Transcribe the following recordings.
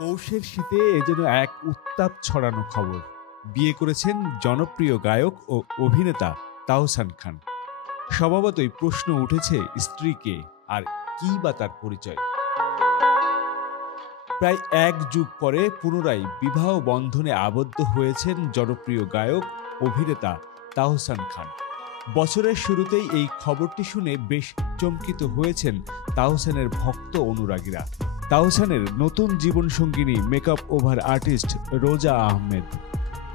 পৌষের শীতে এ যেন এক উত্তাপ ছড়ানো খবর। বিয়ে করেছেন জনপ্রিয় গায়ক ও অভিনেতা তাহসান খান। স্বভাবতই প্রশ্ন উঠেছে স্ত্রীকে আর কি বা তার পরিচয়। প্রায় এক যুগ পরে পুনরায় বিবাহ বন্ধনে আবদ্ধ হয়েছেন জনপ্রিয় গায়ক অভিনেতা তাহসান খান। বছরের শুরুতেই এই খবরটি শুনে বেশ চমকিত হয়েছেন তাহসানের ভক্ত অনুরাগীরা। তাহসানের নতুন জীবনসঙ্গিনী মেকআপ ওভার আর্টিস্ট রোজা আহমেদ।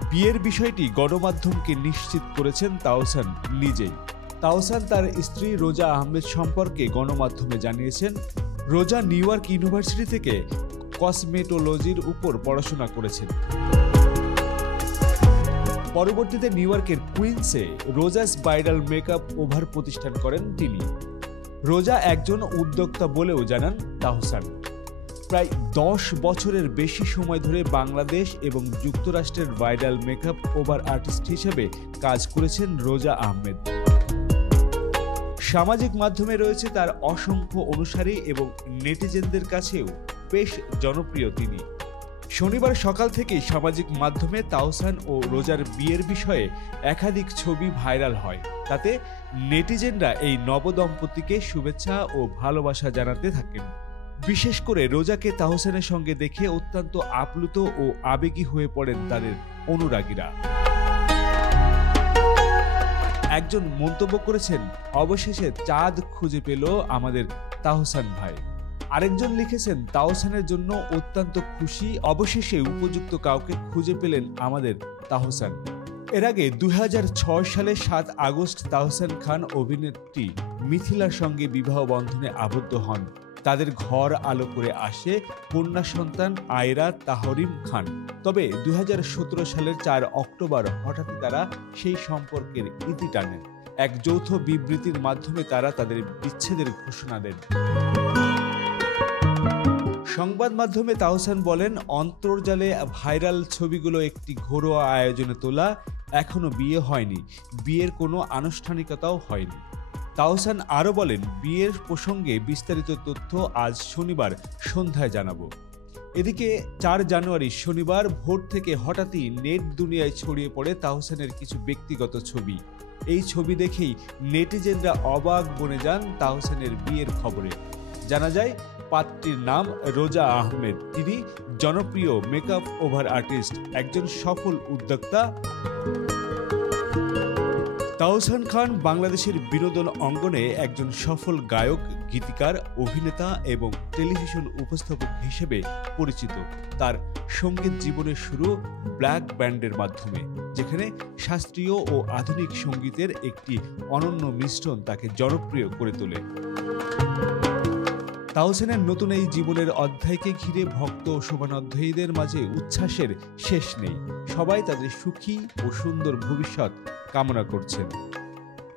বিয়ের বিষয়টি গণমাধ্যমকে নিশ্চিত করেছেন তাহসান নিজেই। তাহসান তার স্ত্রী রোজা আহমেদ সম্পর্কে গণমাধ্যমে জানিয়েছেন, রোজা নিউ ইয়র্ক ইউনিভার্সিটি থেকে কসমেটোলজির উপর পড়াশোনা করেছেন। পরবর্তীতে নিউ ইয়র্কের কুইন্সে রোজাস ব্রাইডাল মেকআপ ওভার প্রতিষ্ঠান করেন তিনি। রোজা একজন উদ্যোক্তা বলেও জানান তাহসান। প্রায় 10 বছরের বেশি সময় ধরে বাংলাদেশ এবং যুক্তরাষ্ট্রের ব্রাইডাল মেকআপ ওভার আর্টিস্ট হিসেবে কাজ করেছেন রোজা আহমেদ। সামাজিক মাধ্যমে রয়েছে তার অসংখ্য অনুসারী এবং নেটিজেনদের কাছেও বেশ জনপ্রিয় তিনি। শনিবার সকাল থেকেই সামাজিক মাধ্যমে তাহসান ও রোজার বিয়ের বিষয়ে একাধিক ছবি ভাইরাল হয়। তাতে নেটিজেনরা এই নবদম্পতিকে শুভেচ্ছা ও ভালোবাসা জানাতে থাকেন। বিশেষ করে রোজাকে তাহসানের সঙ্গে দেখে অত্যন্ত আপ্লুত ও আবেগী হয়ে পড়েন তাদের অনুরাগীরা। একজন মন্তব্য করেছেন, অবশেষে চাঁদ খুঁজে পেল আমাদের তাহসান ভাই। আরেকজন লিখেছেন, তাহসানের জন্য অত্যন্ত খুশি, অবশেষে উপযুক্ত কাউকে খুঁজে পেলেন আমাদের তাহসান। এর আগে 2006 সালে 7 আগস্ট তাহসান খান অভিনেত্রী মিথিলার সঙ্গে বিবাহ বন্ধনে আবদ্ধ হন। তাদের ঘর আলো করে আসে কন্যা সন্তান আয়রা তাহরিম খান। তবে 2017 সালের 4 অক্টোবর হঠাৎই তারা সেই সম্পর্কের ইতি টানেন। এক যৌথ বিবৃতির মাধ্যমে তারা তাদের বিচ্ছেদের ঘোষণা দেন। সংবাদ মাধ্যমে তাহসান বলেন, অন্তর্জালে ভাইরাল ছবিগুলো একটি ঘরোয়া আয়োজনে তোলা, এখনো বিয়ে হয়নি, বিয়ের কোনো আনুষ্ঠানিকতাও হয়নি। তাহসান আরও বলেন, বিয়ের প্রসঙ্গে বিস্তারিত তথ্য আজ শনিবার সন্ধ্যায় জানাবো। এদিকে 4 জানুয়ারি শনিবার ভোর থেকে হঠাৎই নেট দুনিয়ায় ছড়িয়ে পড়ে তাহসানের কিছু ব্যক্তিগত ছবি। এই ছবি দেখেই নেটিজেনরা অবাক বনে যান তাহসানের বিয়ের খবরে। জানা যায়, পাত্রীর নাম রোজা আহমেদ। তিনি জনপ্রিয় মেকআপ ওভার আর্টিস্ট, একজন সফল উদ্যোক্তা। তাহসান খান বাংলাদেশের বিনোদন অঙ্গনে একজন সফল গায়ক, গীতিকার, অভিনেতা এবং টেলিভিশন উপস্থাপক হিসেবে পরিচিত। তার সঙ্গীত জীবনের শুরু ব্ল্যাক ব্যান্ডের মাধ্যমে, যেখানে শাস্ত্রীয় ও আধুনিক সঙ্গীতের একটি অনন্য মিশ্রণ তাকে জনপ্রিয় করে তোলে। তাহসানের নতুন এই জীবনের অধ্যায়কে ঘিরে ভক্ত ও শোভানোধ্যায়ীদের মাঝে উচ্ছ্বাসের শেষ নেই। সবাই তাদের সুখী ও সুন্দর ভবিষ্যৎ কামনা করছেন।